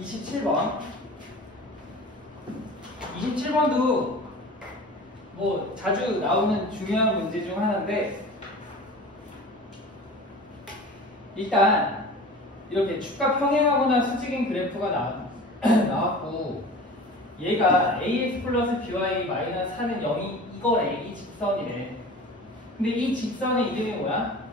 27번. 27번도 뭐 자주 나오는 중요한 문제 중 하나인데, 일단 이렇게 축과 평행하거나 수직인 그래프가 나왔고, 얘가 ax 플러스 by 마이너스 4는 0이 이거래. 이 직선이래. 근데 이 직선의 이름이 뭐야?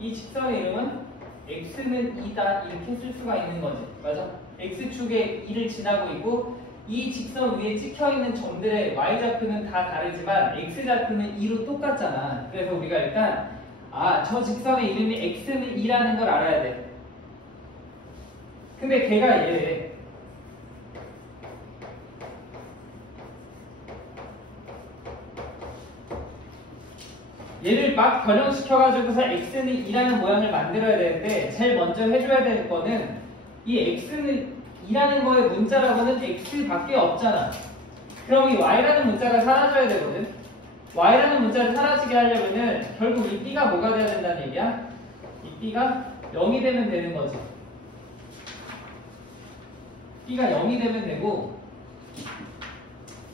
이 직선의 이름은 x는 2다 이렇게 쓸 수가 있는 거지. 맞아? x축에 2를 지나고 있고, 이 직선 위에 찍혀있는 점들의 y좌표는 다 다르지만 x좌표는 2로 똑같잖아. 그래서 우리가 일단 저 직선의 이름이 x는 2라는 걸 알아야 돼. 근데 걔가 얘래. 얘를 막 변형시켜가지고서 x는 2라는 모양을 만들어야 되는데, 제일 먼저 해줘야 될 거는 이 x는 2라는 거의 문자라고는 x밖에 없잖아. 그럼 이 y라는 문자가 사라져야 되거든. y라는 문자를 사라지게 하려면은 결국 이 b가 뭐가 돼야 된다는 얘기야? 이 b가 0이 되면 되는 거지. b가 0이 되면 되고,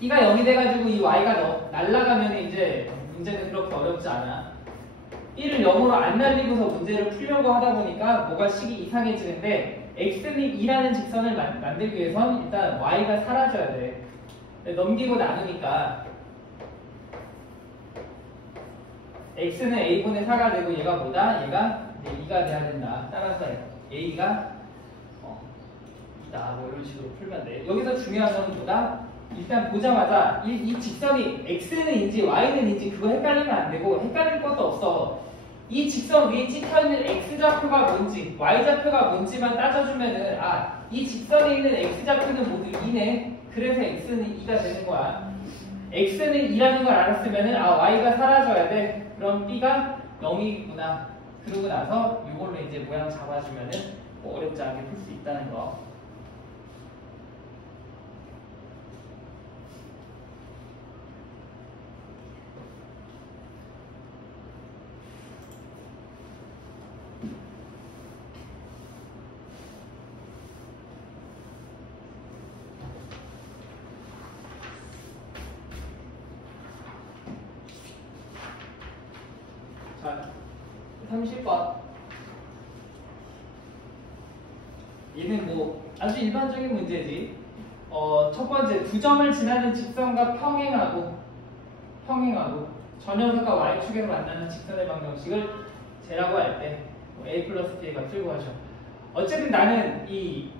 b가 0이 돼가지고 이 y가 날아가면 이제 문제는 그렇게 어렵지 않아. b를 0으로 안 날리고서 문제를 풀려고 하다 보니까 뭐가 식이 이상해지는데, x는 2라는 직선을 만들기 위해선 일단 y가 사라져야 돼. 넘기고 나누니까 x는 a분의 4가 되고, 얘가 뭐다? 얘가 2가 돼야 된다. 따라서 a가 2다. 뭐 이런 식으로 풀면 돼. 여기서 중요한 건 뭐다? 일단 보자마자 이 직선이 x는인지 y는인지 그거 헷갈리면 안 되고, 헷갈릴 것도 없어. 이 직선 위에 찍혀있는 x좌표가 뭔지 y좌표가 뭔지만 따져주면은 이 직선에 있는 x좌표는 모두 2네. 그래서 x는 2가 되는 거야. x는 2라는 걸 알았으면은 y가 사라져야 돼. 그럼 b가 0이구나. 그러고 나서 이걸로 이제 모양 잡아주면은 뭐 어렵지 않게 풀 수 있다는 거. 자, 30번. 얘는 뭐 아주 일반적인 문제지. 첫 번째, 두 점을 지나는 직선과 평행하고 전형과 y축에서 만나는 직선의 방정식을 재라고 할 때 a 플러스 b가 풀고 하죠. 어쨌든 나는 이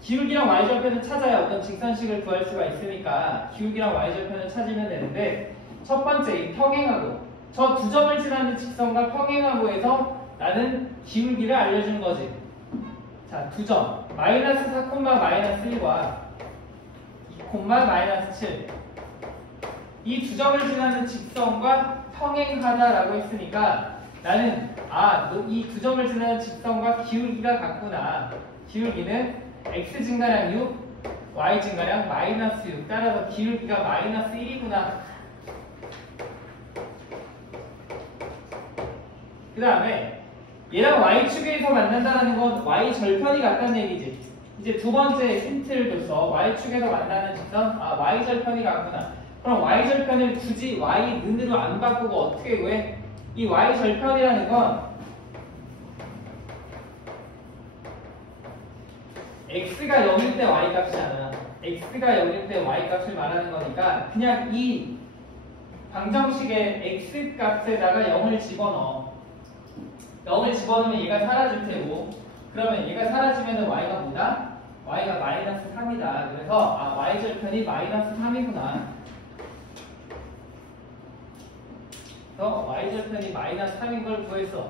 기울기랑 y절편을 찾아야 어떤 직선식을 구할 수가 있으니까 기울기랑 y절편을 찾으면 되는데, 첫 번째 이 평행하고, 저 두 점을 지나는 직선과 평행하고 해서 나는 기울기를 알려주는 거지. 자, 두 점 마이너스 4, 마이너스 1과 2, 마이너스 7, 이 두 점을 지나는 직선과 평행하다라고 했으니까 나는 이 두 점을 지나는 직선과 기울기가 같구나. 기울기는 x 증가량 6, y 증가량 마이너스 6. 따라서 기울기가 마이너스 1이구나. 그 다음에 얘랑 y축에서 만난다는 건 y절편이 같다는 얘기지. 이제 두 번째 힌트를 줬어. y축에서 만나는 직선, y절편이 같구나. 그럼 y절편을 굳이 y는으로 안 바꾸고 어떻게 구해? 이 y절편이라는 건 x가 0일 때 y값이잖아. x가 0일 때 y값을 말하는 거니까 그냥 이 방정식의 x값에다가 0을 집어넣어. 0을 집어넣으면 얘가 사라질 테고, 그러면 얘가 사라지면 y가 뭐다? y가 마이너스 3이다. 그래서 y절편이 마이너스 3이구나. 그래서 y절편이 마이너스 3인 걸 구했어.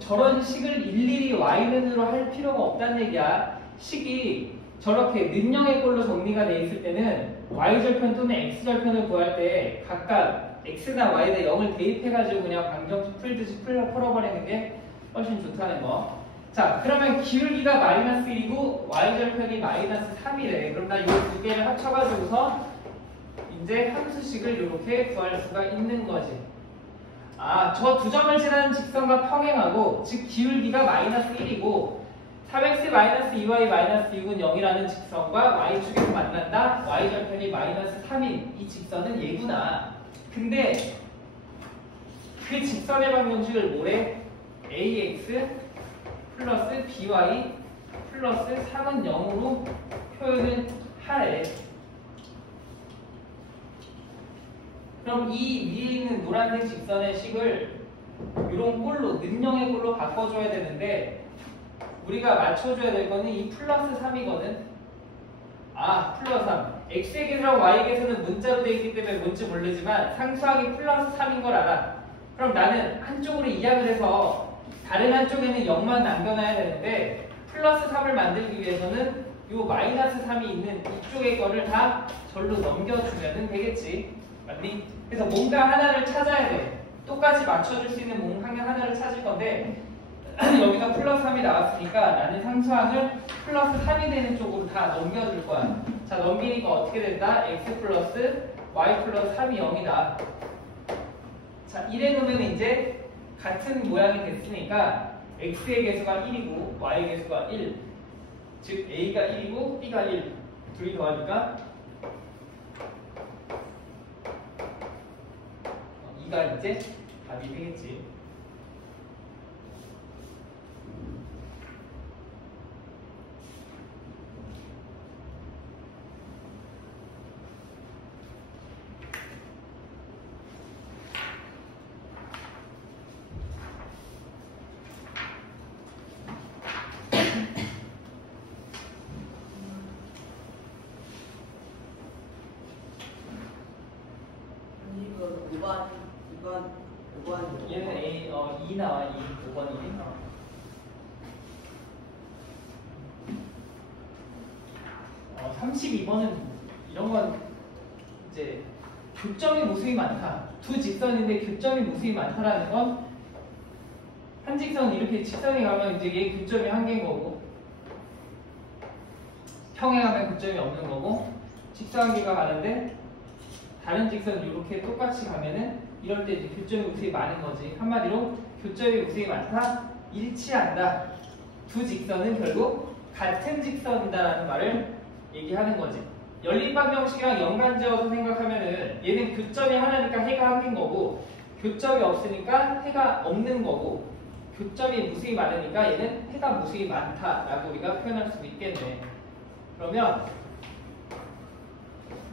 저런 식을 일일이 y는으로 할 필요가 없다는 얘기야. 식이 저렇게 는형의 꼴로 정리가 돼 있을 때는 y절편 또는 x절편을 구할 때 각각 x나 y에 0을 대입해가지고 그냥 방정식 풀듯이 풀어버리는 게 훨씬 좋다는 거. 자, 그러면 기울기가 마이너스 1이고 y절편이 마이너스 3이래. 그럼 나 이 두 개를 합쳐가지고서 이제 함수식을 이렇게 구할 수가 있는 거지. 저 두 점을 지나는 직선과 평행하고, 즉 기울기가 마이너스 1이고 3x 마이너스 2y 마이너스 6은 0이라는 직선과 y축에서 만난다. y절편이 마이너스 3인 이 직선은 얘구나. 근데 그 직선의 방정식을 뭐래? ax 플러스 by 플러스 3은 0으로 표현을 하래. 그럼 이 위에 있는 노란색 직선의 식을 이런 꼴로, 는형의 꼴로 바꿔줘야 되는데 우리가 맞춰줘야 될 거는 이 플러스 3이거든. 플러스 3. x의 개수랑 y의 개수는 문자로 되어 있기 때문에 뭔지 모르지만 상수항이 플러스 3인 걸 알아. 그럼 나는 한쪽으로 이항을 해서 다른 한쪽에는 0만 남겨놔야 되는데 플러스 3을 만들기 위해서는 이 마이너스 3이 있는 이쪽의 거를 다 절로 넘겨주면 되겠지. 맞니? 그래서 뭔가 하나를 찾아야 돼. 똑같이 맞춰줄 수 있는 뭔가 하나를 찾을 건데 여기서 플러스 3이 나왔으니까 나는 상수항을 플러스 3이 되는 쪽으로 다 넘겨줄 거야. 자, 넘기니까 어떻게 된다? x 플러스 y 플러스 3이 0이다. 자, 이래 놓으면 이제 같은 모양이 됐으니까 x의 개수가 1이고 y의 개수가 1. 즉 a가 1이고 b가 1. 둘이 더하니까 2가 이제 답이 되겠지. 얘는 A, 2 나와, 2, 5번이지. 32번은 이런 건 이제 교점이 무수히 많다. 두 직선인데 교점이 무수히 많다라는 건 한 직선은 이렇게 직선에 가면 이제 얘 교점이 한 개인 거고 평행하면 교점이 없는 거고 직사각기가 가는데 다른 직선 이렇게 똑같이 가면은 이럴 때 이제 교점이 무수히 많은 거지. 한마디로 교점이 무수히 많다, 일치한다. 두 직선은 결국 같은 직선이다라는 말을 얘기하는 거지. 연립방정식이랑 연관지어서 생각하면은 얘는 교점이 하나니까 해가 한 개인 거고 교점이 없으니까 해가 없는 거고 교점이 무수히 많으니까 얘는 해가 무수히 많다라고 우리가 표현할 수 있겠네. 그러면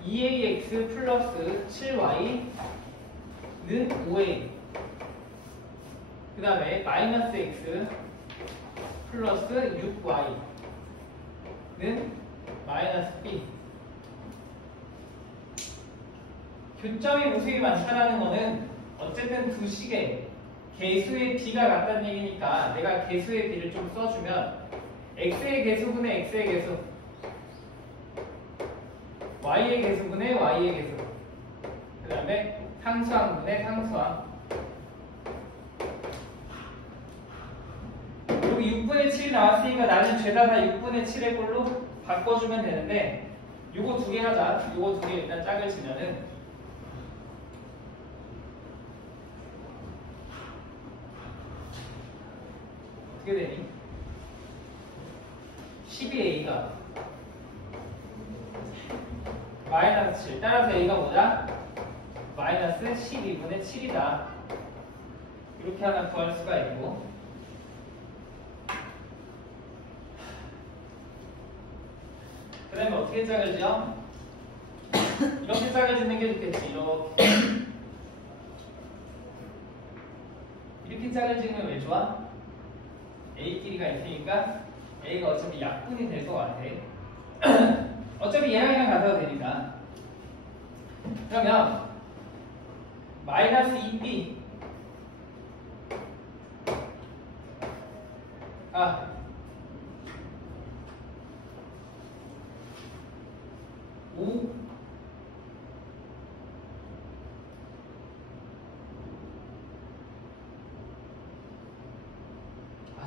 2ax 플러스 7y는 5a 그 다음에 마이너스 x 플러스 6y는 마이너스 b. 교점이 무수히 많다라는 거는 어쨌든 두 식의 개수의 b가 같다는 얘기니까 내가 개수의 b를 좀 써주면 x의 개수분의 x의 개수 y의 개수분의 y의 개수 그 다음에 상수항분의 상수항 여기 6분의 7이 나왔으니까 나는 죄다 다 6분의 7의 꼴로 바꿔주면 되는데 요거 두 개 하자. 요거 두 개 일단 짝을 지면은 어떻게 되니? 12a가 마이너스 7 따라서 a가 뭐다? 마이너스 12분의 7이다. 이렇게 하나 구할 수가 있고 그 다음에 어떻게 짝을 지어? 이렇게 짝을 짓는 게 좋겠지. 이렇게 짝을 지으면 왜 좋아? A끼리가 있으니까 A가 어차피 약분이 될 것 같아. 어차피 얘랑 얘랑 같아도 되니까. 그러면 마이너스 2b 5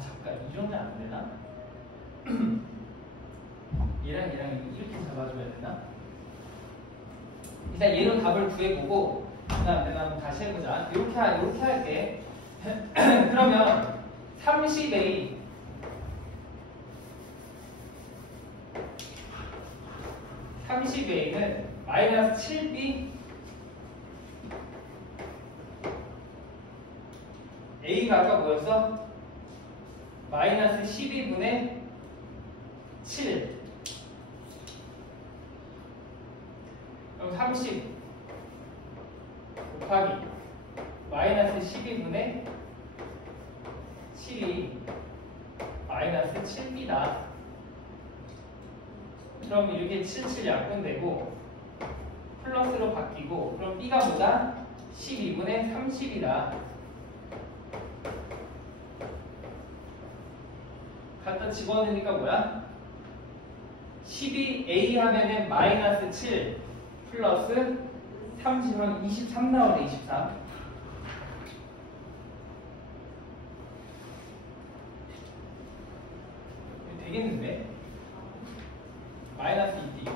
잠깐 이러면 안 되나? 얘랑 얘랑 이렇게 잡아줘야 되나? 일단 얘로 답을 구해보고 안 되나 한번 다시 해보자. 이렇게 할게. 그러면 30A는 마이너스 7B A가 아까 뭐였어? 마이너스 12분의 7. 그럼 30 곱하기 마이너스 12분의 7이 마이너스 7B다. 그럼 이렇게 77 약분되고 플러스로 바뀌고, 그럼 B가 뭐다? 12분의 30이다. 갖다 집어넣으니까 뭐야? 12A 하면은 마이너스 7 플러스 30은 23 나오네. 23. 되겠는데? 마이너스 2D.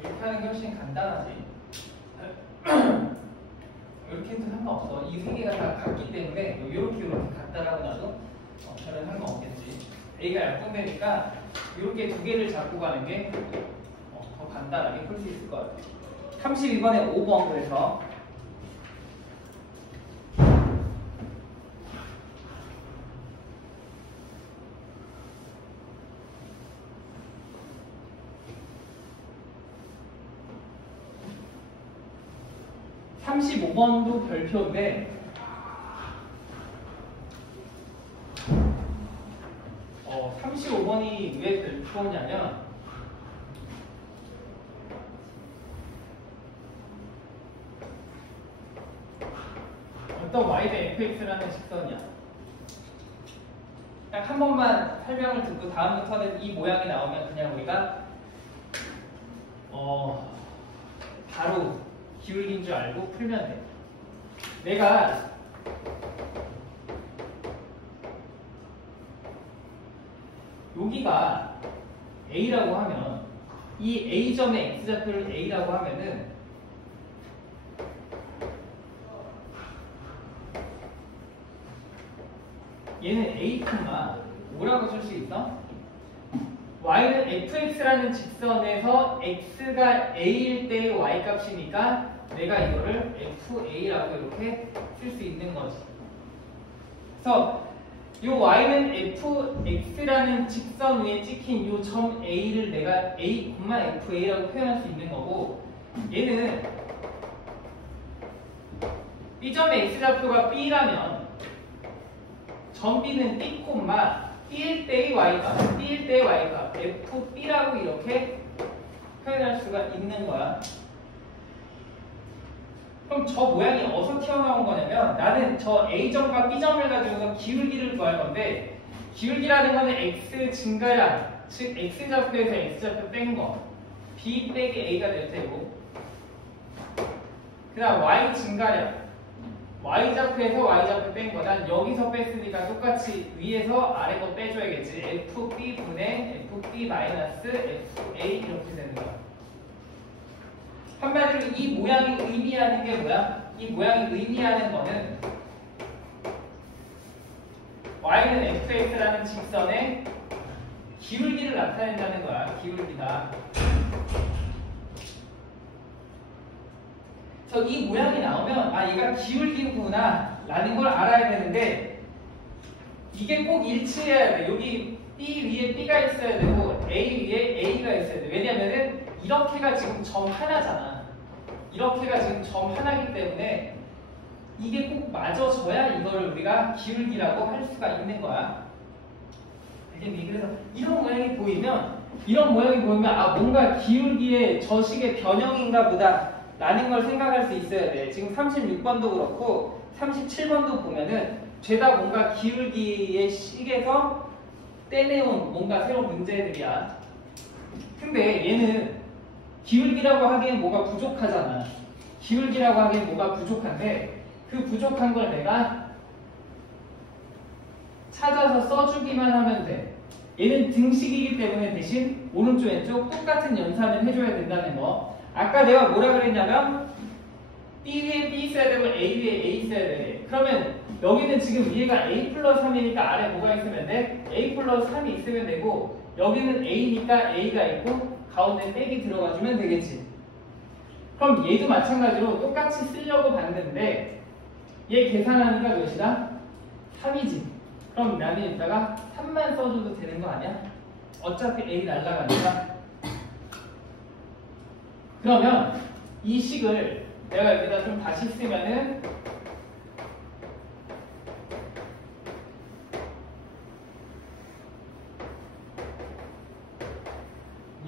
이렇게 하는 게 훨씬 간단하지. 이렇게 해도 상관없어. 이 세 개가 다 같기 때문에 이렇게 같다라고 나도 별로 상관없겠지. A가 약분되니까 이렇게 두 개를 잡고 가는 게 더 간단하게 풀 수 있을 것 같아. 32번에 5번 그래서 (35번도) 별표인데 35번이 왜 별표냐면 어떤 y 대 fx라는 직선이야. 딱 한 번만 설명을 듣고 다음부터는 이 모양이 나오면 그냥 우리가 바로 기울기인 줄 알고 풀면 돼. 내가 여기가 A라고 하면 이 A점의 X좌표를 A라고 하면은 얘는 A, 뭐라고 쓸 수 있어? y는 fx라는 직선에서 x가 a일 때의 y 값이니까 내가 이거를 fa라고 이렇게 쓸 수 있는 거지. 그래서 이 y는 fx라는 직선 위에 찍힌 이 점 a를 내가 a, fa라고 표현할 수 있는 거고, 얘는 이 점의 x좌표가 b라면 점 b는 b, b일 때의 y값, b일 때의 y값, fb라고 이렇게 표현할 수가 있는 거야. 그럼 저 모양이 어디서 튀어나온 거냐면, 나는 저 a점과 b점을 가지고서 기울기를 구할 건데, 기울기라는 거는 x 증가량, 즉 x좌표에서 x좌표 뺀 거, b 빼기 a가 될 테고, 그 다음 y 증가량, y좌표에서 y좌표 뺀 거, 난 여기서 뺐으니까 똑같이 위에서 아래 거 빼줘야겠지. fb분의 fb 마이너스 fa 이렇게 되는 거야. 한마디로 이 모양이 의미하는 게 뭐야? 이 모양이 의미하는 거는 y는 fx라는 직선의 기울기를 나타낸다는 거야. 기울기다. 그래서 이 모양이 나오면 얘가 기울기구나 라는 걸 알아야 되는데, 이게 꼭 일치해야 돼. 여기 B 위에 B가 있어야 되고 A 위에 A가 있어야 돼. 왜냐면은 이렇게가 지금 점 하나잖아. 이렇게가 지금 점 하나이기 때문에 이게 꼭 맞아져야 이거를 우리가 기울기라고 할 수가 있는 거야. 알겠니? 그래서 이런 모양이 보이면 뭔가 기울기의 저식의 변형인가 보다 라는 걸 생각할 수 있어야 돼. 지금 36번도 그렇고 37번도 보면은 죄다 뭔가 기울기의 식에서 떼내온 뭔가 새로운 문제들이야. 근데 얘는 기울기라고 하기엔 뭐가 부족하잖아. 기울기라고 하기엔 뭐가 부족한데, 그 부족한 걸 내가 찾아서 써주기만 하면 돼. 얘는 등식이기 때문에 대신 오른쪽 왼쪽 똑같은 연산을 해줘야 된다는 거. 아까 내가 뭐라 그랬냐면 B 위에 B 있어야 되고 A 위에 A 있어야 돼. 그러면 여기는 지금 위에가 A 플러스 3이니까 아래 뭐가 있으면 돼? A 플러스 3이 있으면 되고 여기는 A니까 A가 있고 가운데 땡이 들어가주면 되겠지. 그럼 얘도 마찬가지로 똑같이 쓰려고 봤는데 얘 계산하니까 몇이다? 3이지. 그럼 나는 이따가 3만 써줘도 되는 거 아니야? 어차피 A 날라가니까. 그러면 이 식을 내가 여기다 좀 다시 쓰면은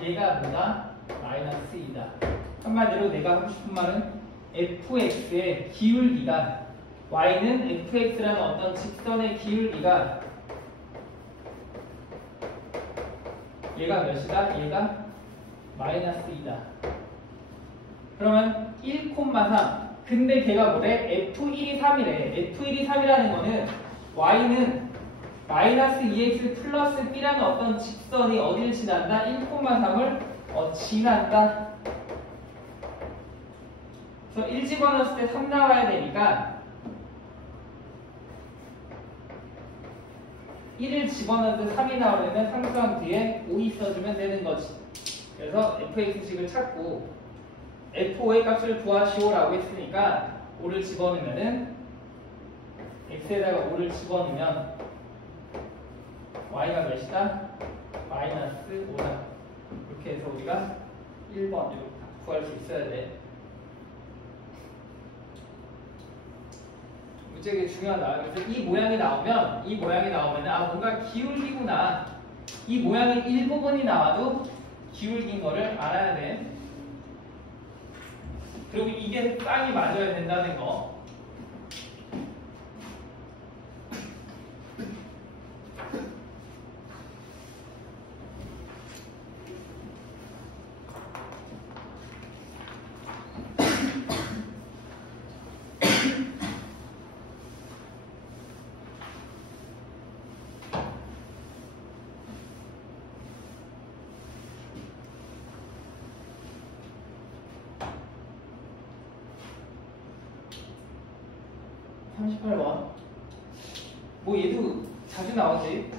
얘가 뭐다? 마이너스 2다. 한마디로 내가 하고 싶은 말은 fx의 기울기가 y는 fx라는 어떤 직선의 기울기가 얘가 몇이다? 얘가 마이너스 2다. 그러면 1,3 근데 걔가 뭐래? f1이 3이래. f1이 3이라는 거는 y는 마이너스 2x 플러스 b라는 어떤 직선이 어디를 지난다? 1,3을 지난다. 그래서 1 집어넣었을 때 3 나와야 되니까 1을 집어넣을 때 3이 나오려면 상수함 뒤에 5 있어주면 되는 거지. 그래서 fx식을 찾고 f5의 값을 구하시오라고 했으니까 5를 집어넣으면은 x에다가 5를 집어넣으면 y가 몇이다? 마이너스 5다. 이렇게 해서 우리가 1번 이렇게 구할 수 있어야 돼. 되게 중요하다. 그래서 이 모양이 나오면 아 뭔가 기울기구나. 이 모양의 일부분이 나와도 기울기인 거를 알아야 돼. 그리고 이게 땅이 맞아야 된다는 거. 뭐 얘도 자주 나오지.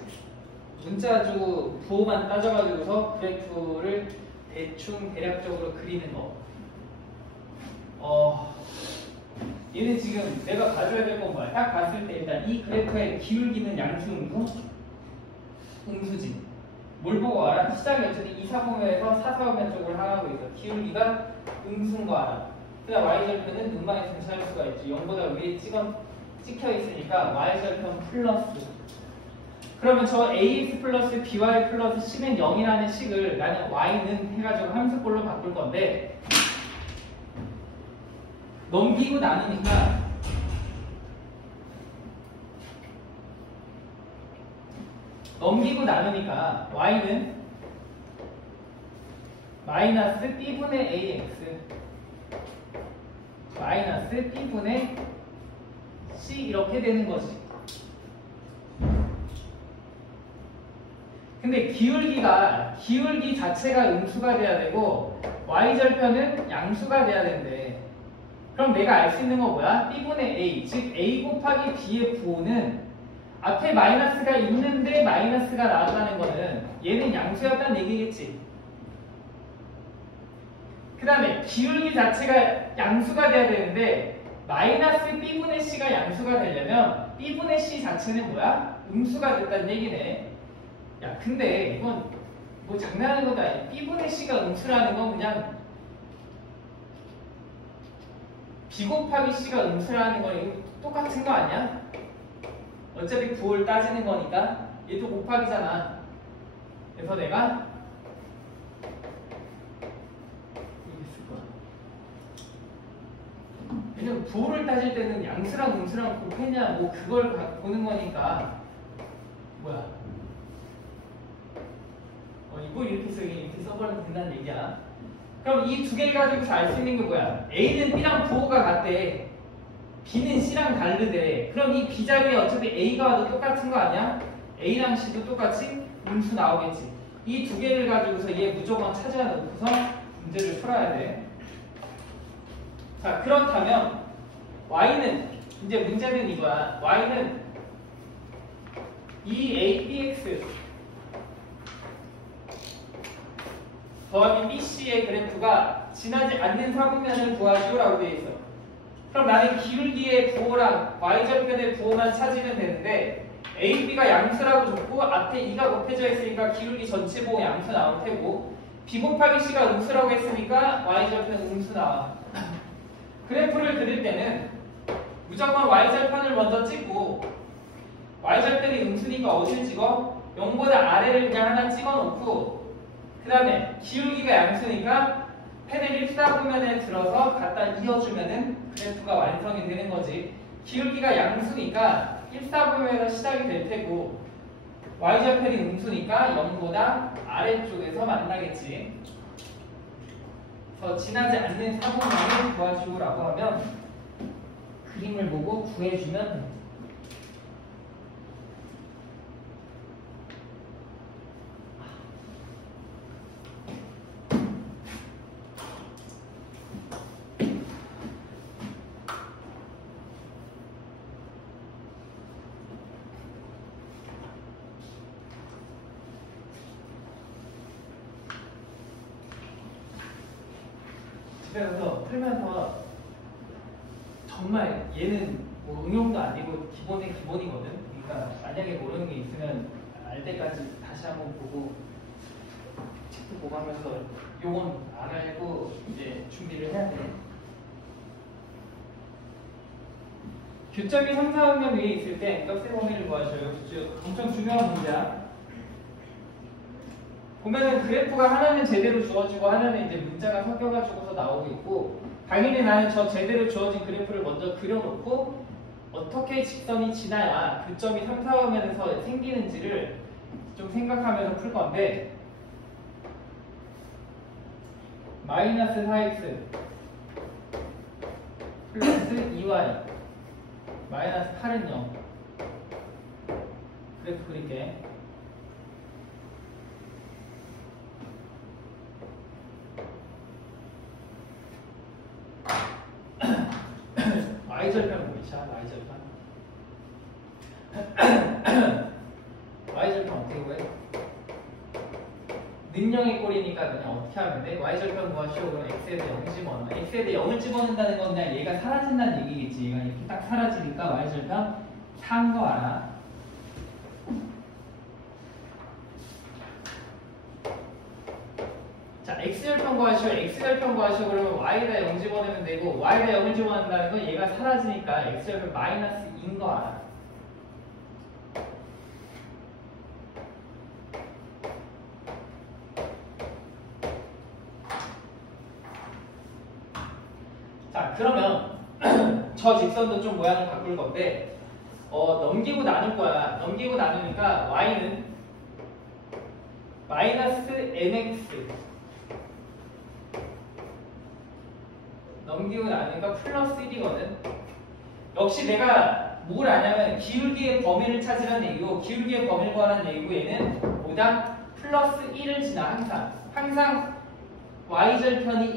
문자주 부호만 따져가지고서 그래프를 대충 대략적으로 그리는 거. 얘는 지금 내가 봐줘야 될 건 뭐야? 딱 봤을 때 일단 이 그래프의 기울기는 양수 음수? 음수지. 뭘 보고 알아? 시작이 어쨌든 2, 4분면에서 4, 4분면 쪽으로 향하고 있어. 기울기가 음수인 거 알아. 그다음 y절편은 음방에 등차할 수가 있지. 0보다 위에 찍혀 있으니까 y절편 플러스. 그러면 저 ax 플러스 by 플러스 c는 0이라는 식을 나는 y는 해가지고 함수꼴로 바꿀 건데 넘기고 나누니까 y는 마이너스 b분의 ax 마이너스 b분의 c 이렇게 되는 거지. 근데 기울기 자체가 음수가 돼야 되고 y절편은 양수가 돼야 된대. 그럼 내가 알 수 있는 건 뭐야? b분의 a, 즉 a 곱하기 b의 부호는 앞에 마이너스가 있는데 마이너스가 나왔다는 거는 얘는 양수였다는 얘기겠지. 그 다음에 기울기 자체가 양수가 돼야 되는데 마이너스 b분의 c가 양수가 되려면 b분의 c 자체는 뭐야? 음수가 됐다는 얘기네. 야 근데 이건 뭐 장난하는 것도 아니야. b분의 c가 음수라는 건 그냥 b 곱하기 c가 음수라는 건 똑같은 거 아니야? 어차피 부호를 따지는 거니까 얘도 곱하기잖아. 그래서 내가 이렇게 쓸 거야. 왜냐면 부호를 따질 때는 양수랑 음수랑 곱했냐 뭐 그걸 보는 거니까 뭐야 이거 이렇게 써버리면 된다는 얘기야. 그럼 이 두 개를 가지고서 알 수 있는 게 뭐야? A는 B랑 부호가 같대. B는 C랑 다르대. 그럼 이 B 자리에 어차피 A가 와도 똑같은 거 아니야? A랑 C도 똑같이 음수 나오겠지. 이 두 개를 가지고서 얘 무조건 찾아야 놓고서 문제를 풀어야 돼. 자, 그렇다면 Y는 이제 문제는 이거야. Y는 이 ABX 더하기 BC의 그래프가 지나지 않는 사분면을 구하시오라고 되어 있어. 그럼 나는 기울기의 부호랑 y절편의 부호만 찾으면 되는데 AB가 양수라고 줬고 앞에 2가 곱해져 있으니까 기울기 전체 부호 양수 나올 테고 B 곱하기 C가 음수라고 했으니까 y절편 음수 나와. 그래프를 그릴 때는 무조건 y절편을 먼저 찍고 y절편이 음수니까 어디를 찍어? 0보다 아래를 그냥 하나 찍어놓고 그 다음에 기울기가 양수니까 펜을 1사분면에 들어서 갖다 이어주면은 그래프가 완성이 되는 거지. 기울기가 양수니까 1사분면에서 시작이 될 테고 y절편이 음수니까 0보다 아래쪽에서 만나겠지. 그래서 지나지 않는 사분면을 구하주라고 하면 그림을 보고 구해주면 그래서 풀면서 정말 얘는 뭐 응용도 아니고 기본의 기본이거든. 그러니까 만약에 모르는 게 있으면 알 때까지 다시 한번 보고 책도 보고 하면서 요건 알고 이제 준비를 해야 돼. 교점이 3, 4분면 위에 있을 때 값의 범위를 구하셔요. 엄청 중요한 문제야. 보면은 그래프가 하나는 제대로 주어지고 하나는 이제 문자가 섞여가지고서 나오고 있고 당연히 나는 저 제대로 주어진 그래프를 먼저 그려놓고 어떻게 직선이 지나야 교점이 3, 4분면에서 생기는지를 좀 생각하면서 풀 건데 마이너스 4x 플러스 2y 마이너스 8은 0 그래프 그릴게. y절편 보이자. y절편 어떻게 구해? 능령의 꼴이니까 그냥 어떻게 하면 돼? y절편 구하시오. 그럼 x에 대해 0을 집어넣어. x에 대해 0을 집어넣는다는 건 그냥 얘가 사라진다는 얘기겠지. 얘가 이렇게 딱 사라지니까 y절편 4인 거 알아. 자, x절편 구하시오. x절편 구하시오. 그러면 y에다 0 집어넣으면 되고 y에다 0을 집어넣는다는 건 얘가 사라지니까 x절편 마이너스 2인 거 알아. 자, 그러면 저 직선도 좀 모양을 바꿀 건데 넘기고 나눌 거야. 넘기고 나누니까 y는 마이너스 mx 넘기고 나누니까 플러스 1이거든. 역시 내가 뭘 아냐면 기울기의 범위를 찾으라는 얘기고 기울기의 범위를 구하라는 얘기고 얘는 뭐다? 플러스 1을 지나 항상 y절편이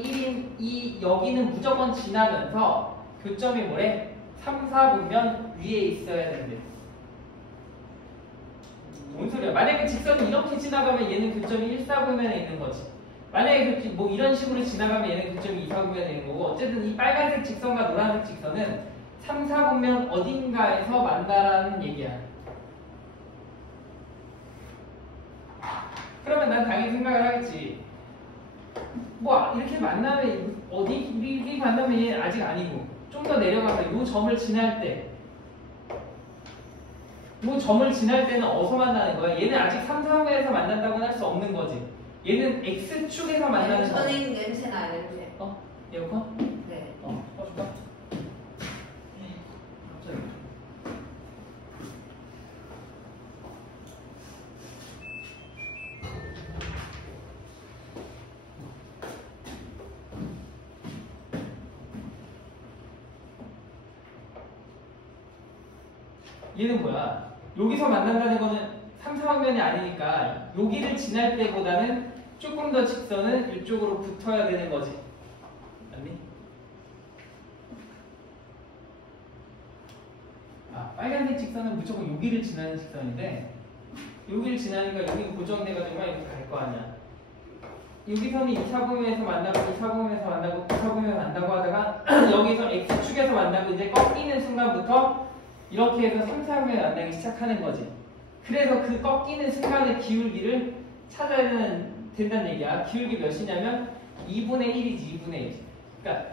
1인 여기는 무조건 지나면서 교점이 뭐래? 3, 4분면 위에 있어야 된대. 뭔 소리야? 만약에 직선이 이렇게 지나가면 얘는 교점이 1, 4분면에 있는 거지. 만약에 뭐 이런 식으로 지나가면 얘는 교점이 2, 4분면에 있는 거고 어쨌든 이 빨간색 직선과 노란색 직선은 3, 4분면 어딘가에서 만나라는 얘기야. 그러면 난 당연히 생각을 하겠지. 뭐 이렇게 만나면 어디 이렇게 만나면 얘는 아직 아니고 좀 더 내려가서 이 점을 지날 때 이 점을 지날 때는 어디서 만나는 거야? 얘는 아직 3, 4분면에서 만난다고는 할 수 없는 거지. 얘는 X축에서 만나는 거야. 선생님 냄새 나요, 냄새. 에어컨? 네. 꺼줄까? 갑자기. 얘는 뭐야? 여기서 만난다는 거는 3, 4방면이 아니니까 여기를 지날 때보다는 조금 더 직선은 이쪽으로 붙어야 되는 거지. 맞니? 아, 빨간색 직선은 무조건 여기를 지나는 직선인데 여기를 지나니까 여기 고정돼가지고 이렇게 갈 거 아니야. 여기서는 2차분면에서 만나고 2차분면에서 만나고 2차분면에서 만나고 하다가 여기서 X축에서 만나고 이제 꺾이는 순간부터 이렇게 해서 3차분면에 만나기 시작하는 거지. 그래서 그 꺾이는 순간의 기울기를 찾아야 된다는 얘기야. 기울기 몇이냐면 2분의 1이지. 2분의 1. 그러니까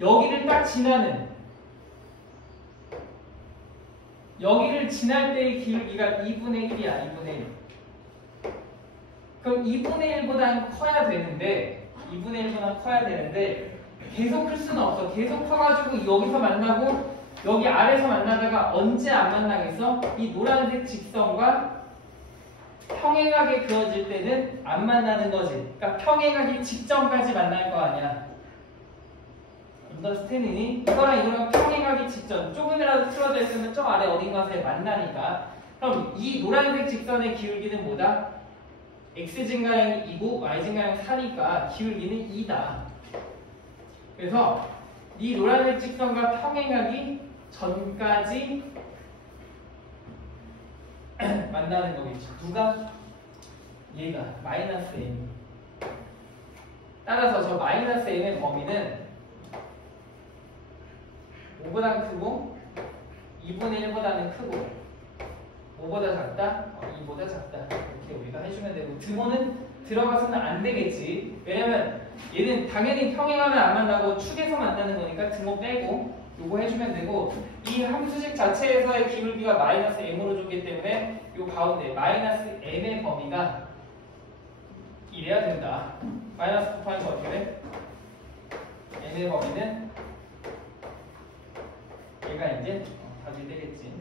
여기를 딱 지나는 여기를 지날 때의 기울기가 2분의 1이야. 2분의 1. 그럼 2분의 1보다는 커야 되는데 2분의 1보다 커야 되는데 계속 클 수는 없어. 계속 커가지고 여기서 만나고 여기 아래에서 만나다가 언제 안 만나겠어? 이 노란색 직선과 평행하게 그어질 때는 안 만나는 거지. 그러니까 평행하기 직전까지 만날 거 아니야. 언더스탠디니? 이거랑 평행하기 직전. 조금이라도 틀어져 있으면 저 아래 어딘가에 만나니까. 그럼 이 노란색 직선의 기울기는 뭐다? x 증가량이 2고 y 증가량 4니까 기울기는 2다. 그래서 이 노란색 직선과 평행하기 전까지 만나는 거겠지. 누가? 얘가 마이너스 m. 따라서 저 마이너스 m의 범위는 5보다 크고 2분의 1보다는 크고 5보다 작다? 2보다 작다. 이렇게 우리가 해주면 되고 등호는 들어가서는 안 되겠지. 왜냐면 얘는 당연히 평행하면 안 만나고 축에서 만나는 거니까 등호 빼고 요거 해주면 되고 이 함수식 자체에서의 기울기가 마이너스 m으로 줬기 때문에 요 가운데 마이너스 m의 범위가 이래야 된다. 마이너스 곱하는 거 어떻게 돼? m의 범위는 얘가 이제 답이 되겠지.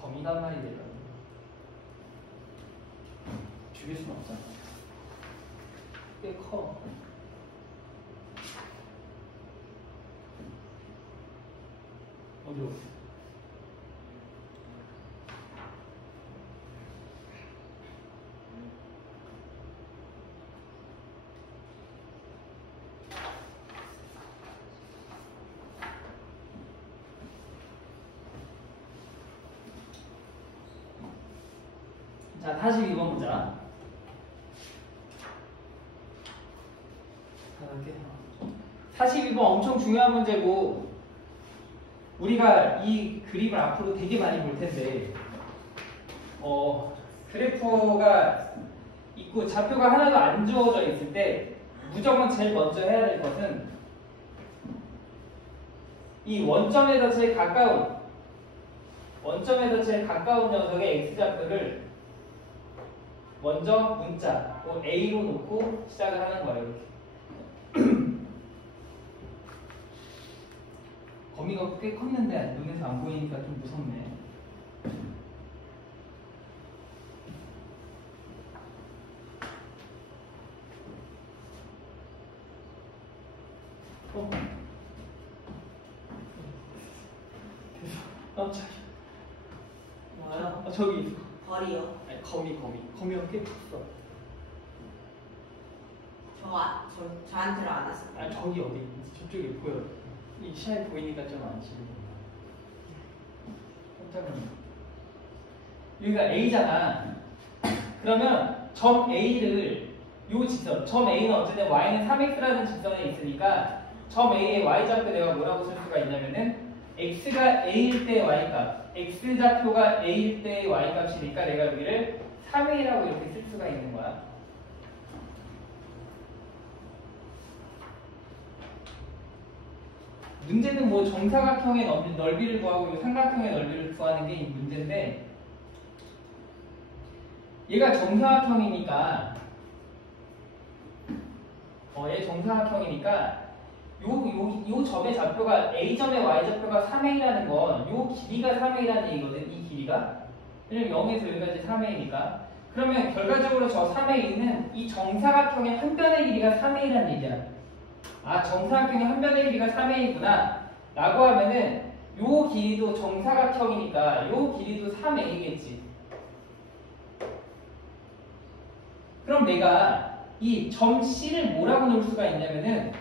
범위가 말이 되려고 죽일 수는 없잖아. 꽤 커. 어디로? 자, 42번 보자. 42번 엄청 중요한 문제고 우리가 이 그림을 앞으로 되게 많이 볼 텐데 그래프가 있고 좌표가 하나도 안 주어져 있을 때 무조건 제일 먼저 해야 될 것은 이 원점에서 제일 가까운 녀석의 x좌표를 먼저 문자 A로 놓고 시작을 하는 거예요. 이렇게. 범위가 꽤 컸는데 눈에서 안 보이니까 좀 무섭네. 깜짝이야. 뭐요? 저기 있어. 벌이요? 아니, 거미가 꽤 컸어. 저한테로 안 왔어요. 아니 저기 어디 저쪽에 보여. 이 시야에 보이니까 좀 안심해. 깜짝 놀랐네. 여기가 A잖아. 그러면 점 A를 요 직선, 점 A는 어쨌든 Y는 3X라는 직선에 있으니까 점 A의 Y좌표 내가 뭐라고 쓸 수가 있냐면은 X가 A일 때의 Y값, X좌표가 A일 때의 Y값이니까 내가 여기를 3A라고 이렇게 쓸 수가 있는 거야. 문제는 뭐 정사각형의 넓이를 구하고 이 삼각형의 넓이를 구하는 게 이 문제인데 얘가 정사각형이니까 얘 정사각형이니까 요 점의 좌표가 A점의 Y좌표가 3A라는 건 요 길이가 3A라는 얘기거든. 이 길이가. 왜냐면 0에서 여기까지 3A니까. 그러면 결과적으로 저 3A는 이 정사각형의 한 변의 길이가 3A라는 얘기야. 아, 정사각형의 한 변의 길이가 3A구나 라고 하면은 요 길이도 정사각형이니까 요 길이도 3A겠지. 그럼 내가 이 점 C를 뭐라고 놓을 수가 있냐면은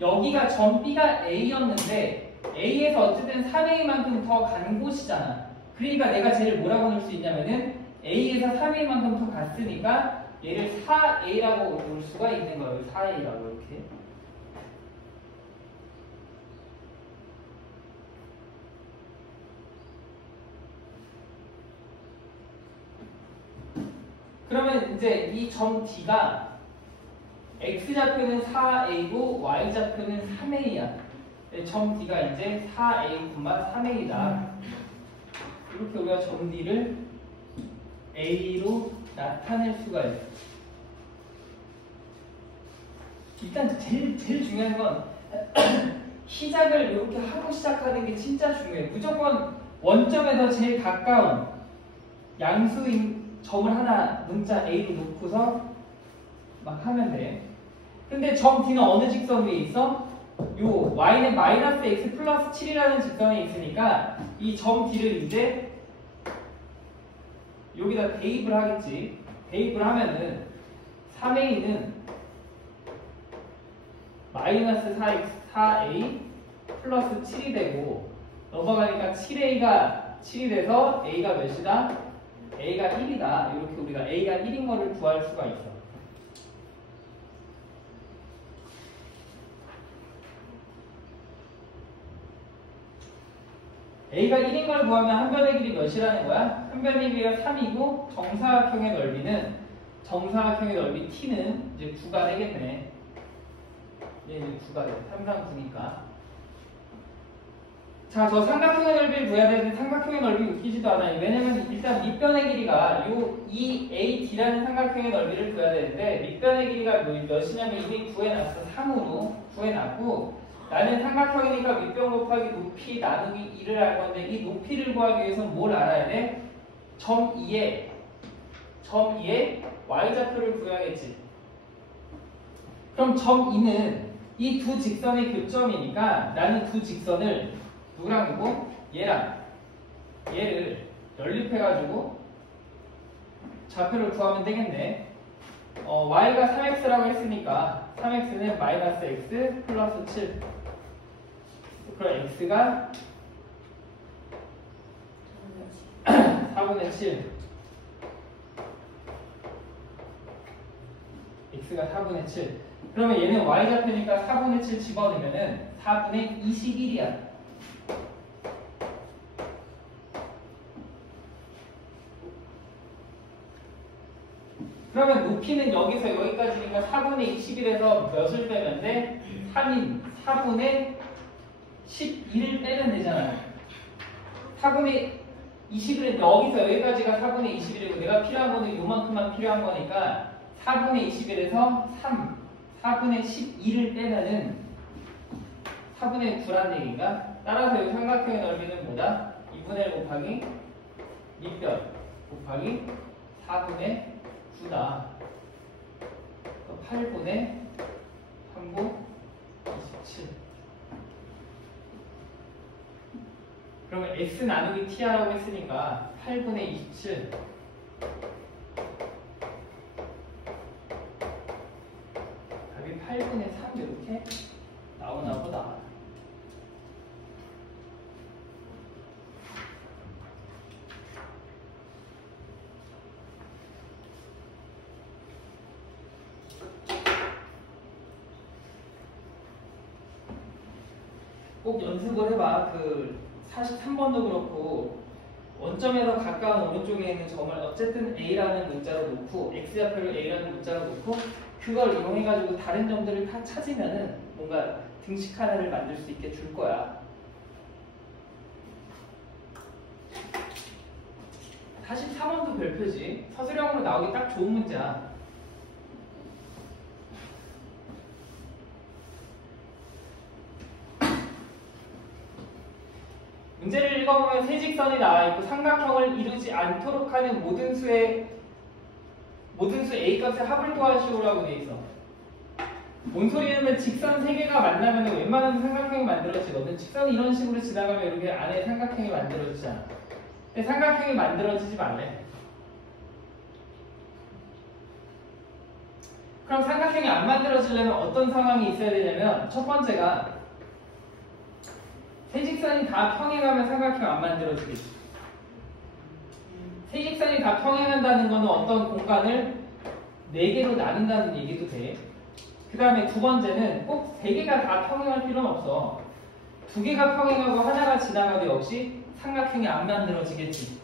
여기가 점 B가 A였는데 A에서 어쨌든 3A만큼 더 간 곳이잖아. 그러니까 내가 쟤를 뭐라고 놓을 수 있냐면은 A에서 3A만큼 더 갔으니까 얘를 4A라고 놓을 수가 있는 거예요. 4A라고 이렇게. 그러면 이제 이 점 D가 X좌표는 4A고 Y좌표는 3A야. 점 D가 이제 4A, 3A다. 이렇게 우리가 점 D를 A로 나타낼 수가 있어. 일단 제일 중요한 건 시작을 이렇게 하고 시작하는 게 진짜 중요해. 무조건 원점에서 제일 가까운 양수인 점을 하나 문자 A로 놓고서 막 하면 돼. 근데 점 D는 어느 직선 위에 있어? 요 y는 마이너스 x 플러스 7이라는 직선에 있으니까 이 점 D를 이제 여기다 대입을 하겠지. 대입을 하면은 3a는 마이너스 4a 플러스 7이 되고 넘어가니까 7a가 7이 돼서 a가 몇이다? a가 1이다. 이렇게 우리가 a가 1인 거를 구할 수가 있어. a가 1인 걸 구하면 한 변의 길이 몇이라는 거야? 한 변의 길이가 3이고 정사각형의 넓이 t는 이제 9가 되겠네. 얘는 9가 돼. 3, 3, 9니까. 자, 저 삼각형의 넓이를 구해야 되는데 삼각형의 넓이 웃기지도 않아요. 왜냐면 일단 밑변의 길이가 이 AD라는 삼각형의 넓이를 구해야 되는데 밑변의 길이가 몇이냐면 이미 구해놨어. 3으로 구해놨고 나는 삼각형이니까 밑변 곱하기 높이 나누기 2를 할 건데 이 높이를 구하기 위해서는 뭘 알아야 돼? 점 2에 y좌표를 구해야겠지. 그럼 점 2는 이 두 직선의 교점이니까 나는 두 직선을 누구랑 두고? 얘를 연립해가지고 좌표를 구하면 되겠네. y가 3x라고 했으니까 3x는 마이너스 x 플러스 7. 그럼 x가 4분의 7. x가 4분의 7. 그러면 얘는 y좌표니까 4분의 7 집어넣으면은 4분의 21이야. 그러면 높이는 여기서 여기까지니까 4분의 21에서 몇을 빼면 돼? 3인 4분의 12를 빼면 되잖아요. 4분의 21은 여기서 여기까지가 4분의 21이고 내가 필요한 거는 요만큼만 필요한 거니까 4분의 21에서 4분의 12를 빼면은 4분의 9란 얘기인가? 따라서 이 삼각형의 넓이는 뭐다? 2분의 1 곱하기 밑변 곱하기 4분의 9다. 8분의 3분 27. 그러면 x 나누기 t라고 했으니까 8분의 27. 답이 8분의 3 이렇게 나오나 보다. 꼭 연습을 해봐. 그 43번도 그렇고 원점에서 가까운 오른쪽에 있는 점을 어쨌든 A라는 문자로 놓고 X좌표를 A라는 문자로 놓고 그걸 이용해가지고 다른 점들을 다 찾으면은 뭐 뭔가 등식 하나를 만들 수 있게 줄 거야. 사실 3원도 별표지. 서술형으로 나오기 딱 좋은 문제야. 문제를 읽어보면 세직선이 나와있고 삼각형을 이루지 않도록 하는 모든 수 A 값의 합을 구하시오라고 돼 있어. 뭔 소리냐면 직선 3개가 만나면 웬만하면 삼각형이 만들어지거든. 직선이 이런 식으로 지나가면 이렇게 안에 삼각형이 만들어지잖아. 근데 삼각형이 만들어지지 말래. 그럼 삼각형이 안 만들어지려면 어떤 상황이 있어야 되냐면 첫 번째가 세직선이 다 평행하면 삼각형 안 만들어지겠지. 세직선이 다 평행한다는 거는 어떤 공간을 4개로 나눈다는 얘기도 돼. 그 다음에 두 번째는 꼭 3개가 다 평행할 필요는 없어. 2개가 평행하고 하나가 지나가도 역시 삼각형이 안 만들어지겠지.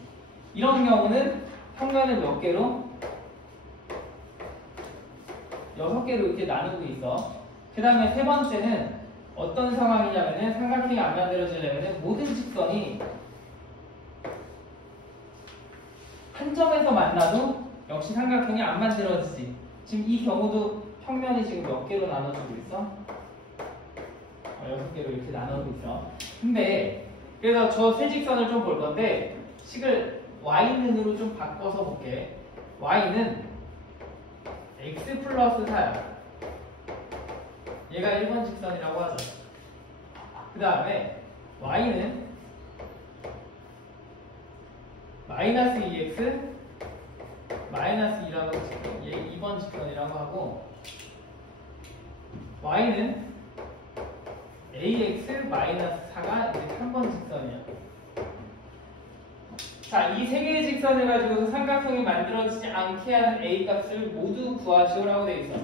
이런 경우는 평면을 몇 개로? 6개로 이렇게 나누고 있어. 그 다음에 세 번째는 어떤 상황이냐면은 삼각형이 안 만들어지려면 모든 직선이 한 점에서 만나도 역시 삼각형이 안 만들어지지. 지금 이 경우도 평면이 지금 몇 개로 나눠지고 있어? 6개로 이렇게 나누고 있어. 근데 그래서 저 세 직선을 좀 볼 건데 식을 y는으로 좀 바꿔서 볼게. y는 x 플러스 4야. 얘가 1번 직선이라고 하죠. 그 다음에 y는 마이너스 2x 마이너스 2라고 직선, 얘 2번 직선이라고 하고 y는 ax 마이너스 4가 이제 3번 직선이야. 자, 이 세 개의 직선을 가지고 삼각형이 만들어지지 않게 하는 a 값을 모두 구하시오라고 되어 있어.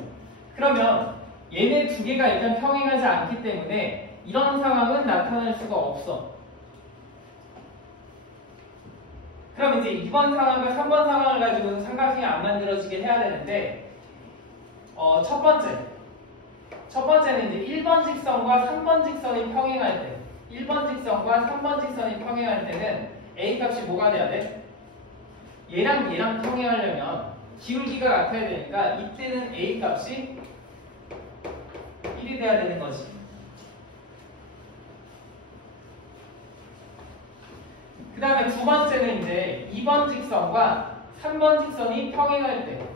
그러면 얘네 두 개가 일단 평행하지 않기 때문에 이런 상황은 나타날 수가 없어. 그럼 이제 2번 상황과 3번 상황을 가지고는 삼각형이 안 만들어지게 해야 되는데 첫 번째는 이제 1번 직선과 3번 직선이 평행할 때 1번 직선과 3번 직선이 평행할 때는 A 값이 뭐가 돼야 돼? 얘랑 얘랑 평행하려면 기울기가 같아야 되니까 이때는 A 값이 1이 돼야 되는 거지. 그 다음에 두 번째는 이제 2번 직선과 3번 직선이 평행할 때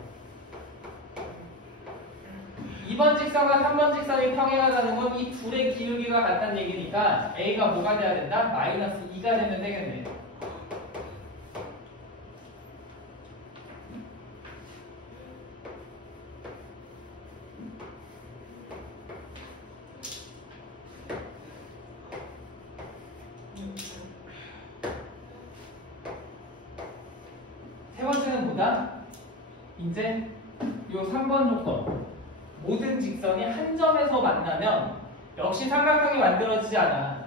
2번 직선과 3번 직선이 평행하다는 건 이 둘의 기울기가 같다는 얘기니까 A가 뭐가 돼야 된다? 마이너스 2가 되면 되겠네. 세 번째는 뭐다? 이제 요 3번 조건. 모든 직선이 한 점에서 만나면 역시 삼각형이 만들어지지 않아.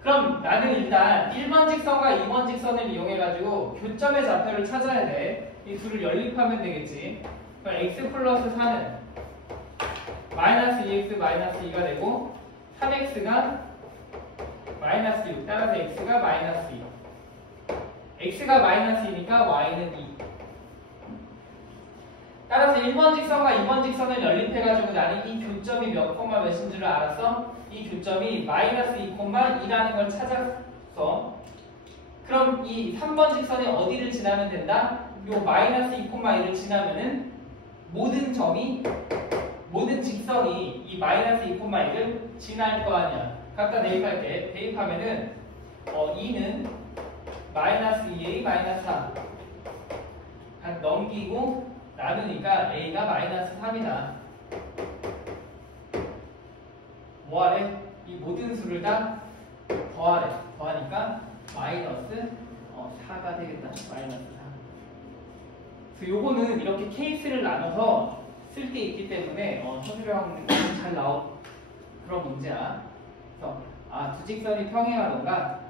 그럼 나는 일단 1번 직선과 2번 직선을 이용해가지고 교점의 좌표를 찾아야 돼. 이 둘을 연립하면 되겠지. 그럼 x 플러스 4는 마이너스 2x 마이너스 2가 되고 3x가 마이너스 6 따라서 x가 마이너스 2. x가 마이너스 2니까 y는 2. 따라서 1번 직선과 2번 직선을 연립해가지고 나는 이 교점이 몇 콤마 몇인 줄 알았어? 이 교점이 마이너스 2 콤마 2라는 걸 찾았어. 그럼 이 3번 직선이 어디를 지나면 된다? 요 마이너스 2 콤마 2를 지나면은 모든 직선이 이 마이너스 2 콤마 2를 지날 거 아니야. 갖다 대입할게. 대입하면은 2는 마이너스 2a 마이너스 3 넘기고 나누니까 a가 마이너스 3이다. 뭐하래? 이 모든 수를 다 더하래. 더하니까 마이너스 4가 되겠다. 마이너스 4. 그래서 요거는 이렇게 케이스를 나눠서 쓸 게 있기 때문에 서술형 잘 나온 그런 문제야. 그래서 두 직선이 평행하던가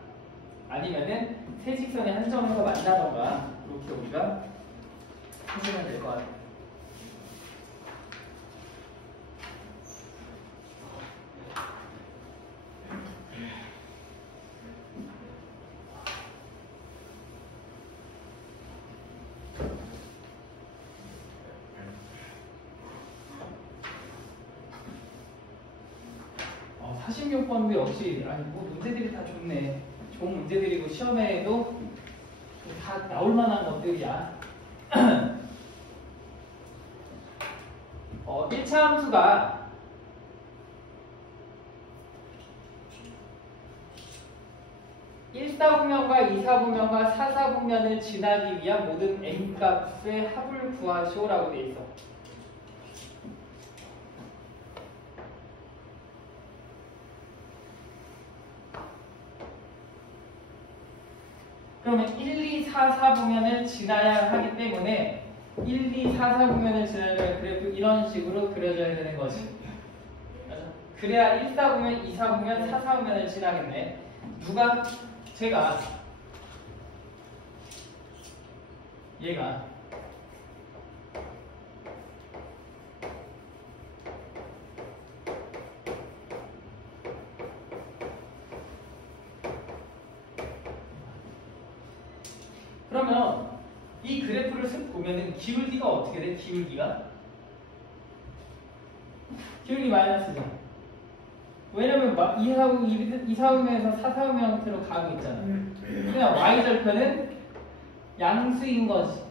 아니면은 세 직선이 한 점에서 만나던가 이렇게 우리가 해주면 될 것 같아요. 16번도 역시 아니 뭐 문제들이 다 좋네. 좋은 문제들이고 시험에도 다 나올 만한 것들이야. 1차 함수가 (1사분면과) (2사분면과) (4사분면을) 지나기 위한 모든 n값의 합을 구하시오라고 돼 있어. 그러면 1, 2, 4, 4분면을 지나야 하기 때문에 1, 2, 4, 4분면을 지나야 그래프 이런 식으로 그려져야 되는 거지. 맞아? 그래야 1, 4분면, 2, 4분면, 4, 4분면을 지나겠네. 누가? 제가 얘가 그러면 이 그래프를 쓱 보면은 기울기가 어떻게 돼? 기울기가 마이너스죠. 왜냐면 2사분면에서 4사분면 형태로 가고 있잖아. 그냥 y절편은 양수인 거지.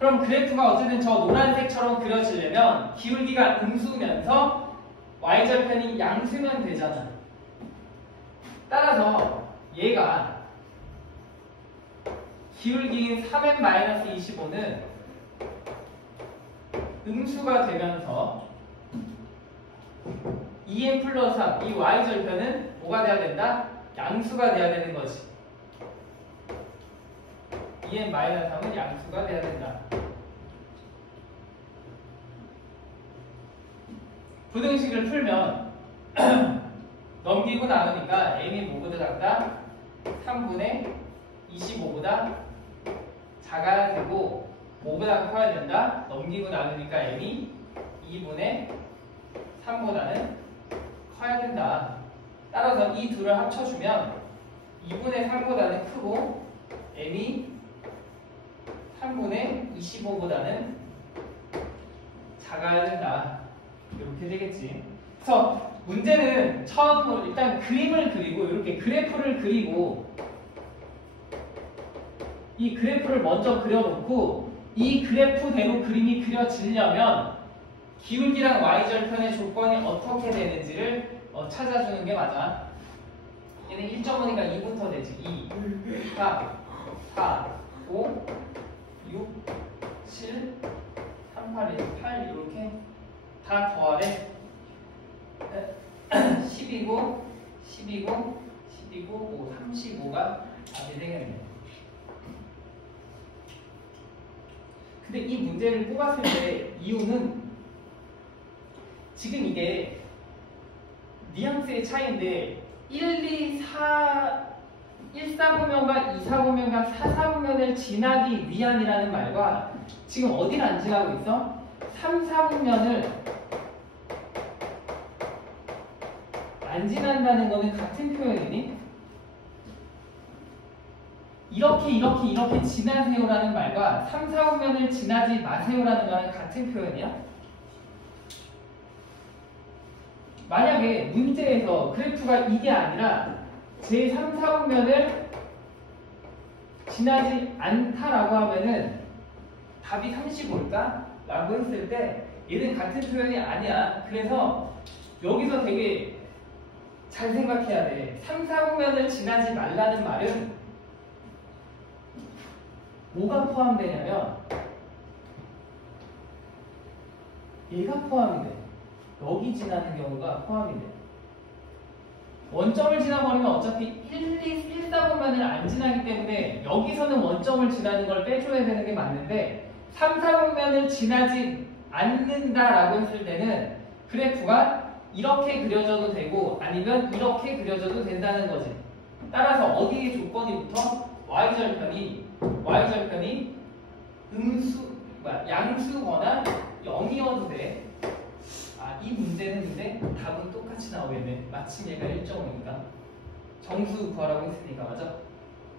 그럼 그래프가 어쨌든 저 노란색처럼 그려지려면 기울기가 음수면서 y절편이 양수면 되잖아. 따라서 얘가 기울기인 3n-25는 음수가 되면서 2n 플러스 3, 이 y절편은 뭐가 돼야 된다? 양수가 돼야 되는 거지. 2n-3은 양수가 돼야 된다. 부등식을 풀면 넘기고 나누니까 n이 뭐보다 작다? 3분의 25보다 작아야 되고 뭐보다 커야 된다? 넘기고 나누니까 n이 2분의 3보다는 커야 된다. 따라서 이 둘을 합쳐주면 2분의 3보다는 크고 n이 3분의 25보다는 작아야 된다. 이렇게 되겠지. 그래서 문제는 처음으로 일단 그림을 그리고 이렇게 그래프를 그리고 이 그래프를 먼저 그려놓고 이 그래프대로 그림이 그려지려면 기울기랑 y절편의 조건이 어떻게 되는지를 찾아주는 게 맞아. 얘는 1.5니까 2부터 되지. 2, 4, 4, 5, 6, 7, 3, 8, 1, 8 이렇게 다 더하래. 10이고 10이고 10이고 5, 35가 답이 되겠네. 근데 이 문제를 뽑았을 때 이유는 지금 이게 뉘앙스의 차이인데 1, 2, 4, 1사분면과 2사분면과 4사분면을 지나기 위한이라는 말과 지금 어디를 안 지나고 있어? 3사분면을 안 지난다는 거는 같은 표현이니? 이렇게 지나세요라는 말과 3, 4분면을 지나지 마세요라는 말은 같은 표현이야? 만약에 문제에서 그래프가 이게 아니라 제3, 4분면을 지나지 않다라고 하면은 답이 35일까? 라고 했을 때 얘는 같은 표현이 아니야. 그래서 여기서 되게 잘 생각해야 돼. 3, 4분면을 지나지 말라는 말은 뭐가 포함되냐면 얘가 포함이 돼. 여기 지나는 경우가 포함이 돼. 원점을 지나버리면 어차피 1, 4분면을 안 지나기 때문에 여기서는 원점을 지나는 걸 빼줘야 되는 게 맞는데 3, 4분면을 지나지 않는다라고 했을 때는 그래프가 이렇게 그려져도 되고 아니면 이렇게 그려져도 된다는 거지. 따라서 어디에 조건이 붙어? y절편이 양수거나 0이어도 돼. 이 문제는 근데 답은 똑같이 나오겠네. 마침 얘가 1.5니까 정수 구하라고 했으니까 맞아?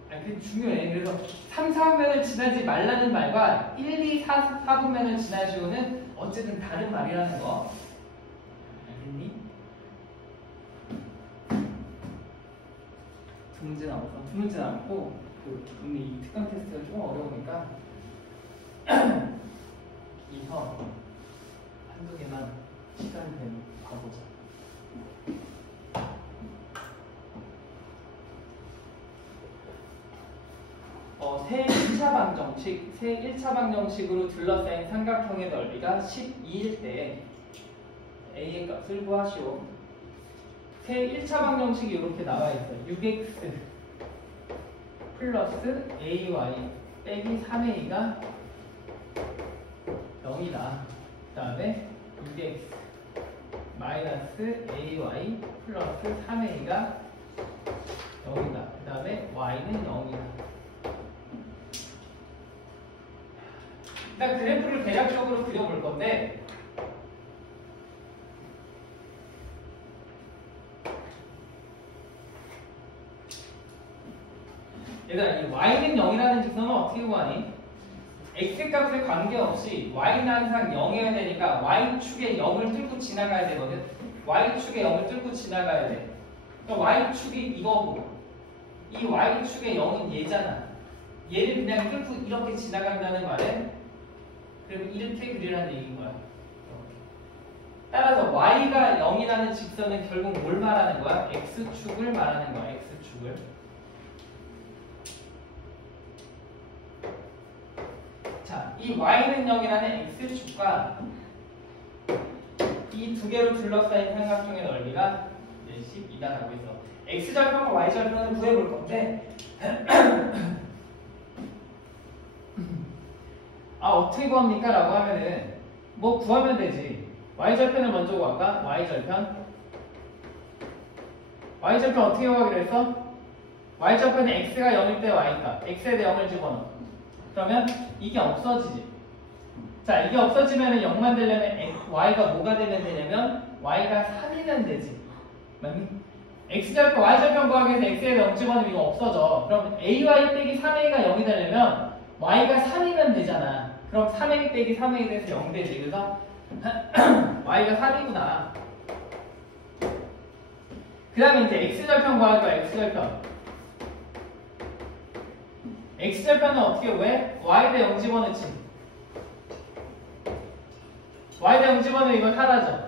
그게 중요해. 그래서 3, 4분면을 지나지 말라는 말과 1, 2, 4분면을 지나시고는 어쨌든 다른 말이라는 거. 알겠니? 드문진 않고 근데 이 특강 테스트가 좀 어려우니까 이서 한두 개만 시간이 되면 봐보자. 세 1차 방정식으로 둘러싸인 삼각형의 넓이가 12일 때 a의 값을 구하시오. 세 1차 방정식이 이렇게 나와 있어요. 6x 플러스 ay 빼기 3a가 0이다. 그 다음에 6x 마이너스 ay 플러스 3a가 0이다. 그 다음에 y는 0이다. 일단 그래프를 대략적으로 그려볼 건데 얘들아, 이 y는 0이라는 직선은 어떻게 구하니? x값에 관계없이 y는 항상 0이어야 되니까 y축에 0을 뚫고 지나가야 되거든. y축에 0을 뚫고 지나가야 돼. 그러니까 y축이 이거고 이 y축의 0은 얘잖아. 얘를 그냥 뚫고 이렇게 지나간다는 말은 그럼 이렇게 그리라는 얘기인 거야. 따라서 y가 0이라는 직선은 결국 뭘 말하는 거야? x축을 말하는 거야. x축을. 자, 이 y는 0이라는 x축과 이 두 개로 둘러싸인 삼각형의 넓이가 10이다라고 해서 x절편과 y절편을 구해볼 건데 어떻게 구합니까? 라고 하면은 뭐 구하면 되지. y절편을 먼저 구할까? y절편 어떻게 구하기로 했어? y절편은 x가 0일 때 y값 x에 대해 0을 집어넣어. 그러면 이게 없어지지. 자, 이게 없어지면 0만 되려면 y가 뭐가 되면 되냐면 y가 3이면 되지. 맞니? x절편, y절편 구하기 위해서 x에 대해 0 집어넣으면 이거 없어져. 그럼 ay 빼기 3a가 0이 되려면 y가 3이면 되잖아. 그럼 3a 빼기 3a 돼서 0 되지. 그래서 y가 3이구나. 그 다음에 이제 x절편 구할 거야. x절편은 어떻게 왜? y대 0 집어넣지. y대 0 집어넣으면 이거 사라져.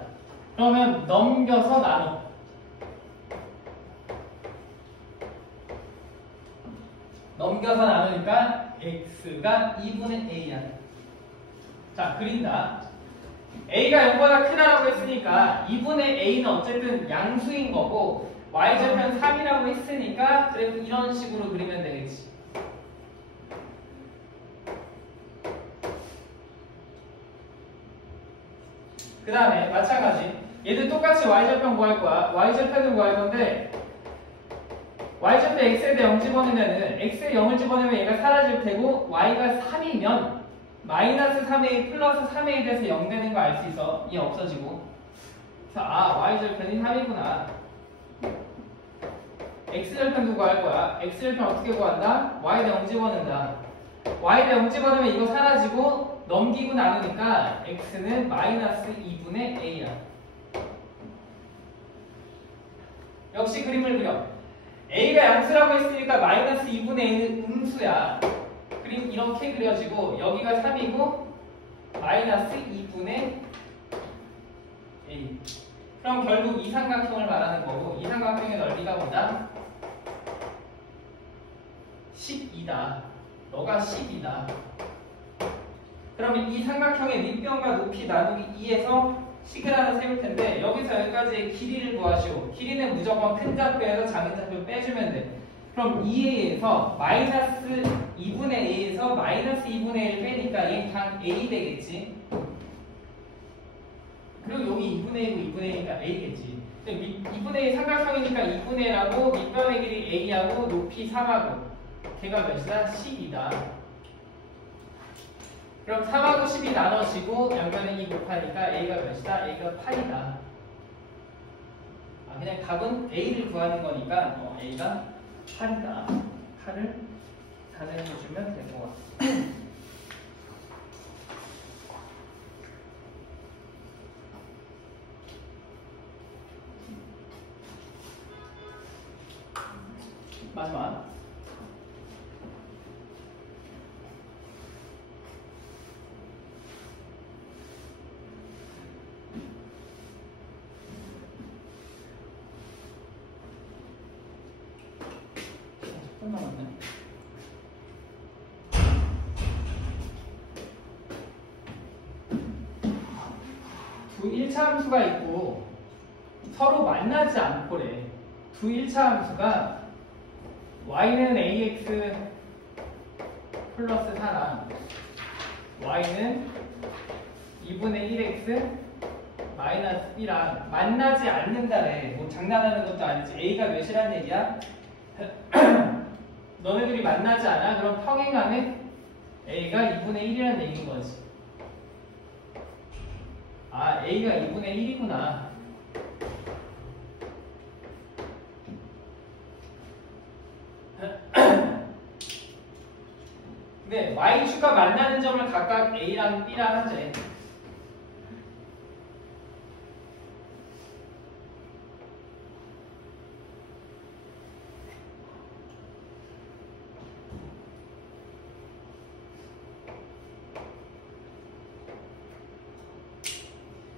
그러면 넘겨서 나눠. 넘겨서 나누니까 x가 2분의 a야. 자, 그린다. a가 0보다 크다라고 했으니까 2분의 a는 어쨌든 양수인 거고 y절편 3이라고 했으니까 그래도 이런 식으로 그리면 되겠지. 그 다음에 마찬가지 얘들 똑같이 y절편 구할 거야. y절편을 구할 건데 y절편 x에 대해 0 집어넣으면은 x에 0을 집어넣으면 얘가 사라질 테고 y가 3이면 마이너스 3a 플러스 3a 돼서 0 되는 거 알 수 있어. 이 없어지고. 그래서 y절편이 3이구나. x절편도 구할 거야. x절편 어떻게 구한다? y대 0 집어넣는다. y대 0 집어넣으면 이거 사라지고 넘기고 나누니까 x는 마이너스 2분의 a야. 역시 그림을 그려. a가 양수라고 했으니까 마이너스 2분의 a는 음수야. 그림 이렇게 그려지고 여기가 3이고 마이너스 2분의 a. 그럼 결국 이 삼각형을 말하는 거고 이 삼각형의 넓이가 뭐다? 12다. 너가 10이다. 그러면 이 삼각형의 밑변과 높이 나누기 2에서 식을 하나 세울 텐데 여기서 여기까지의 길이를 구하시오. 길이는 무조건 큰 좌표에서 작은 좌표 빼주면 돼. 그럼 2a에서 마이너스 2분의 a에서 마이너스 2분의 1을 빼니까 얘 당 a 되겠지. 그리고 여기 2분의 1이고 2분의 1이니까 a겠지. 2분의 1 삼각형이니까 2분의 1하고 밑변의 길이 a하고 높이 3하고 걔가 몇이다? 10이다. 그럼 3하고 10이 나눠지고 양변에 2 곱하니까 a가 몇이다? a가 8이다. 그냥 답은 a를 구하는 거니까 a가 8이다. 8을 단해주시면 될 것 같아요. 마지막. 몇 남았네. 두 1차 함수가 있고 서로 만나지 않고래. 두 1차 함수가 y는 ax 플러스 4랑 y는 2분의 1x 마이너스 b랑 만나지 않는다래. 뭐 장난하는 것도 아니지. a가 몇이란 얘기야? 너네들이 만나지 않아? 그럼 평행하네? a가 2분의 1이란 얘기인 거지. 아, a가 2분의 1이구나. 근데 y축과 만나는 점을 각각 a랑 b랑 하재.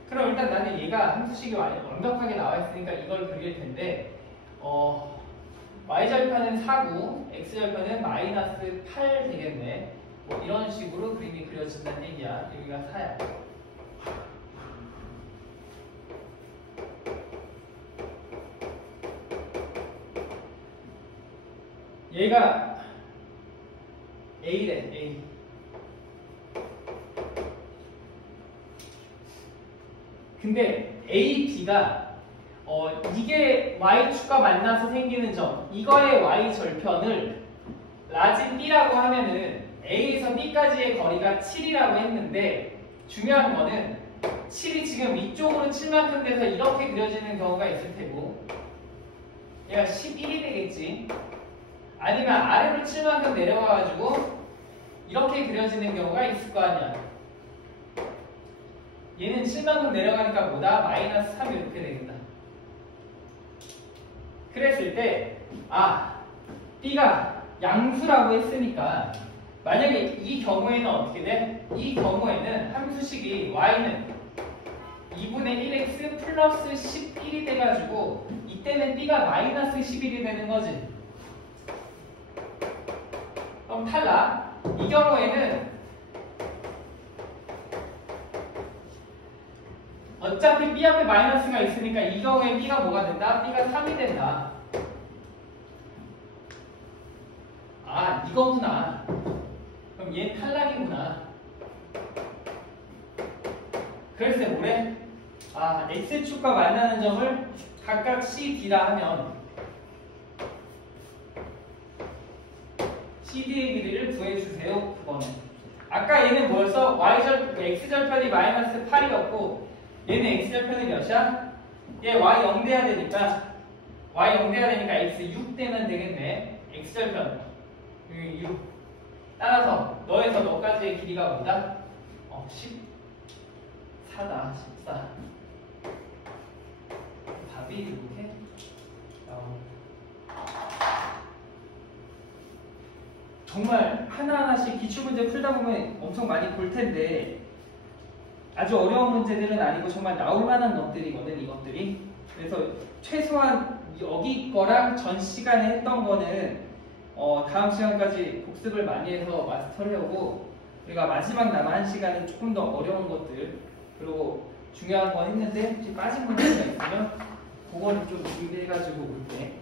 그럼 일단 나는 얘가 함수식이 완벽하게 나와 있으니까 이걸 그릴 텐데, y절편은 4구, x절편은 마이너스 8 되겠네. 뭐 이런 식으로 그림이 그려진다는 얘기야. 여기가 4야. 얘가 a래, a. 근데 a, b가 이게 y축과 만나서 생기는 점, 이거의 y절편을 라지 b라고 하면은 a에서 b까지의 거리가 7이라고 했는데, 중요한 거는 7이 지금 위쪽으로 7만큼 돼서 이렇게 그려지는 경우가 있을 테고, 얘가 11이 되겠지. 아니면 아래로 7만큼 내려가가지고 이렇게 그려지는 경우가 있을 거 아니야. 얘는 7만큼 내려가니까 뭐다? 마이너스 3 이렇게 되겠다. 그랬을 때, b가 양수라고 했으니까, 만약에 이 경우에는 어떻게 돼? 이 경우에는 함수식이 y는 2분의 1x 플러스 11이 돼가지고, 이때는 b가 마이너스 11이 되는 거지. 그럼 탈락. 이 경우에는 어차피 b 앞에 마이너스가 있으니까 이 경우에 b가 뭐가 된다? b가 3이 된다. 아, 이거구나. 그럼 얘 탈락이구나. 그래서 뭐래? x축과 만나는 점을 각각 c, d라 하면 CD의 길이를 구해주세요. 그거는. 아까 얘는 뭐였어? x절편이 마이너스 8이었고, 얘는 x절편이 몇이야? 얘 y 0 돼야 되니까 x 6 되면 되겠네. x절편 6. 따라서 너에서 너까지의 길이가 뭐다? 14다. 14. 답이 이렇게 나옵니다. 정말 하나하나씩 기출문제 풀다 보면 엄청 많이 볼 텐데, 아주 어려운 문제들은 아니고 정말 나올 만한 것들이거든, 이것들이. 그래서 최소한 여기 거랑 전 시간에 했던 거는 다음 시간까지 복습을 많이 해서 마스터하려고, 우리가 마지막 남은 시간은 조금 더 어려운 것들, 그리고 중요한 건 했는데 혹시 빠진 문제가 있으면 그거는 좀 준비해가지고 올게.